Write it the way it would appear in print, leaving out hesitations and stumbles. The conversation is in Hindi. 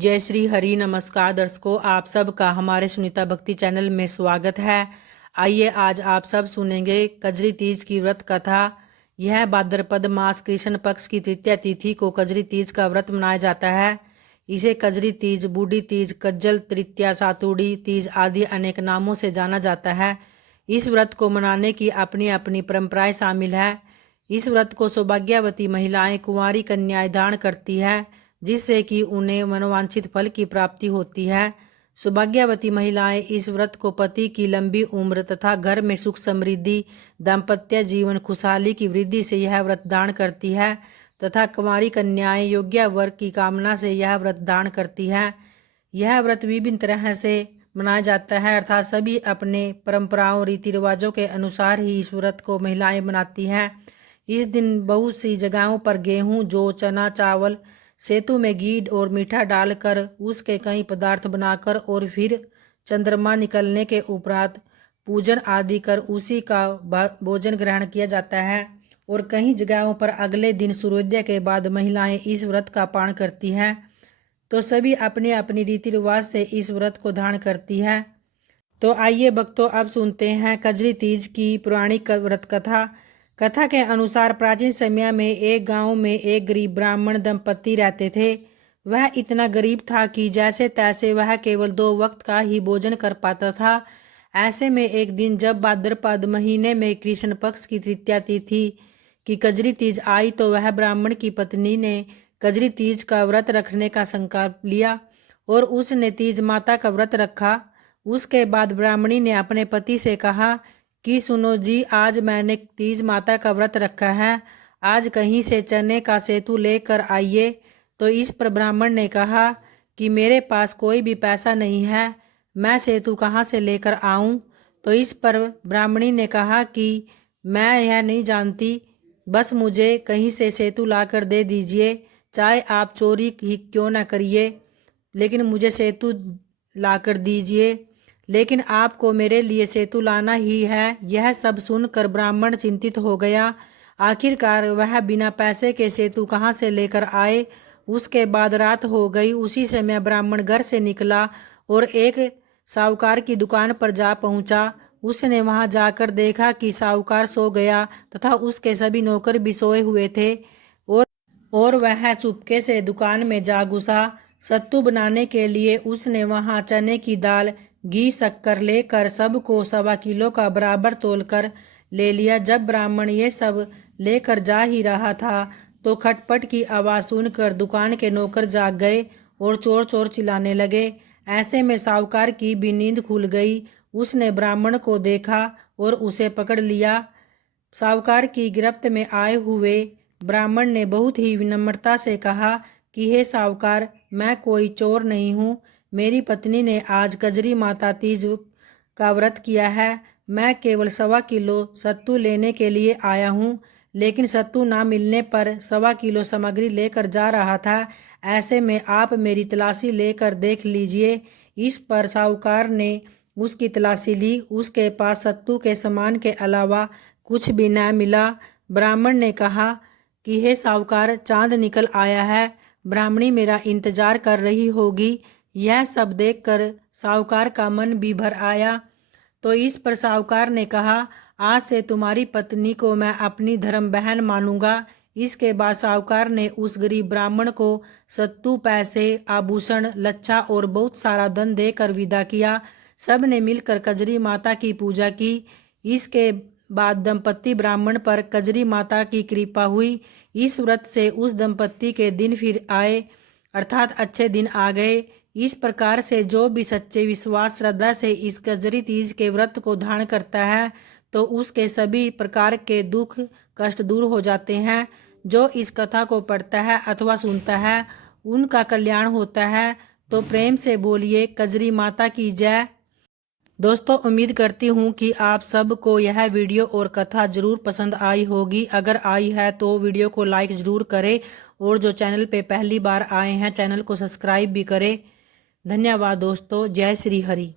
जय श्री हरि। नमस्कार दर्शकों, आप सबका हमारे सुनीता भक्ति चैनल में स्वागत है। आइए आज आप सब सुनेंगे कजरी तीज की व्रत कथा। यह भाद्रपद मास कृष्ण पक्ष की तृतीया तिथि को कजरी तीज का व्रत मनाया जाता है। इसे कजरी तीज, बूढ़ी तीज, कज्जल तृतीया, सातुड़ी तीज आदि अनेक नामों से जाना जाता है। इस व्रत को मनाने की अपनी अपनी परंपराएं शामिल है। इस व्रत को सौभाग्यवती महिलाएं, कुंवारी कन्याएं दान करती है, जिससे कि उन्हें मनोवांछित फल की प्राप्ति होती है। सौभाग्यवती महिलाएं इस व्रत को पति की लंबी उम्र तथा घर में सुख समृद्धि, दाम्पत्य जीवन खुशहाली की वृद्धि से यह व्रत दान करती है तथा कुंवारी कन्याएं योग्य वर की कामना से यह व्रत दान करती है। यह व्रत विभिन्न तरह से मनाया जाता है, अर्थात सभी अपने परंपराओं रीति रिवाजों के अनुसार ही इस व्रत को महिलाएं मनाती हैं। इस दिन बहुत सी जगहों पर गेहूं, जौ, चना, चावल, सेतु में घी और मीठा डालकर उसके कई पदार्थ बनाकर और फिर चंद्रमा निकलने के उपरांत पूजन आदि कर उसी का भोजन ग्रहण किया जाता है। और कई जगहों पर अगले दिन सूर्योदय के बाद महिलाएं इस व्रत का पालन करती हैं। तो सभी अपने अपनी रीति रिवाज से इस व्रत को धारण करती है। तो आइए भक्तों, अब सुनते हैं कजरी तीज की पौराणिक व्रत कथा। कथा के अनुसार प्राचीन समय में एक गांव में एक गरीब ब्राह्मण दंपति रहते थे। वह इतना गरीब था कि जैसे तैसे वह केवल 2 वक्त का ही भोजन कर पाता था। ऐसे में एक दिन जब भाद्रपद महीने में कृष्ण पक्ष की तृतीया तिथि की कजरी तीज आई तो वह ब्राह्मण की पत्नी ने कजरी तीज का व्रत रखने का संकल्प लिया और उसने तीज माता का व्रत रखा। उसके बाद ब्राह्मणी ने अपने पति से कहा कि सुनो जी, आज मैंने तीज माता का व्रत रखा है, आज कहीं से चने का सेतु लेकर आइए। तो इस पर ब्राह्मण ने कहा कि मेरे पास कोई भी पैसा नहीं है, मैं सेतु कहाँ से लेकर आऊँ। तो इस पर ब्राह्मणी ने कहा कि मैं यह नहीं जानती, बस मुझे कहीं से सेतु लाकर दे दीजिए, चाहे आप चोरी ही क्यों ना करिए, लेकिन मुझे सेतु लाकर दीजिए। लेकिन आपको मेरे लिए सेतु लाना ही है। यह सब सुनकर ब्राह्मण चिंतित हो गया। आखिरकार वह बिना पैसे के सेतु कहाँ से लेकर आए। उसके बाद रात हो गई। उसी समय ब्राह्मण घर से निकला और एक साहूकार की दुकान पर जा पहुंचा। उसने वहां जाकर देखा कि साहूकार सो गया तथा उसके सभी नौकर भी सोए हुए थे और वह चुपके से दुकान में जा घुसा। सत्तू बनाने के लिए उसने वहां चने की दाल, घी, शक्कर लेकर सबको 1.25 किलो का बराबर तोलकर ले लिया। जब ब्राह्मण ये सब लेकर जा ही रहा था तो खटपट की आवाज़ सुनकर दुकान के नौकर जाग गए और चोर चोर चिल्लाने लगे। ऐसे में साहूकार की भी नींद खुल गई। उसने ब्राह्मण को देखा और उसे पकड़ लिया। साहूकार की गिरफ्त में आए हुए ब्राह्मण ने बहुत ही विनम्रता से कहा कि हे साहूकार, मैं कोई चोर नहीं हूँ। मेरी पत्नी ने आज कजरी माता तीज का व्रत किया है। मैं केवल 1.25 किलो सत्तू लेने के लिए आया हूँ, लेकिन सत्तू ना मिलने पर 1.25 किलो सामग्री लेकर जा रहा था। ऐसे में आप मेरी तलाशी लेकर देख लीजिए। इस पर साहूकार ने उसकी तलाशी ली। उसके पास सत्तू के सामान के अलावा कुछ भी न मिला। ब्राह्मण ने कहा कि हे साहूकार, चांद निकल आया है, ब्राह्मणी मेरा इंतजार कर रही होगी। यह सब देखकर साहूकार का मन भी भर आया। तो इस पर साहूकार ने कहा, आज से तुम्हारी पत्नी को मैं अपनी धर्म बहन मानूंगा। इसके बाद साहूकार ने उस गरीब ब्राह्मण को सत्तू, पैसे, आभूषण, लच्छा और बहुत सारा धन देकर विदा किया। सब ने मिलकर कजरी माता की पूजा की। इसके बाद दंपति ब्राह्मण पर कजरी माता की कृपा हुई। इस व्रत से उस दंपति के दिन फिर आए, अर्थात अच्छे दिन आ गए। इस प्रकार से जो भी सच्चे विश्वास श्रद्धा से इस कजरी तीज के व्रत को धारण करता है तो उसके सभी प्रकार के दुख कष्ट दूर हो जाते हैं। जो इस कथा को पढ़ता है अथवा सुनता है उनका कल्याण होता है। तो प्रेम से बोलिए कजरी माता की जय। दोस्तों, उम्मीद करती हूँ कि आप सबको यह वीडियो और कथा ज़रूर पसंद आई होगी। अगर आई है तो वीडियो को लाइक ज़रूर करें और जो चैनल पे पहली बार आए हैं चैनल को सब्सक्राइब भी करें। धन्यवाद दोस्तों। जय श्री हरि।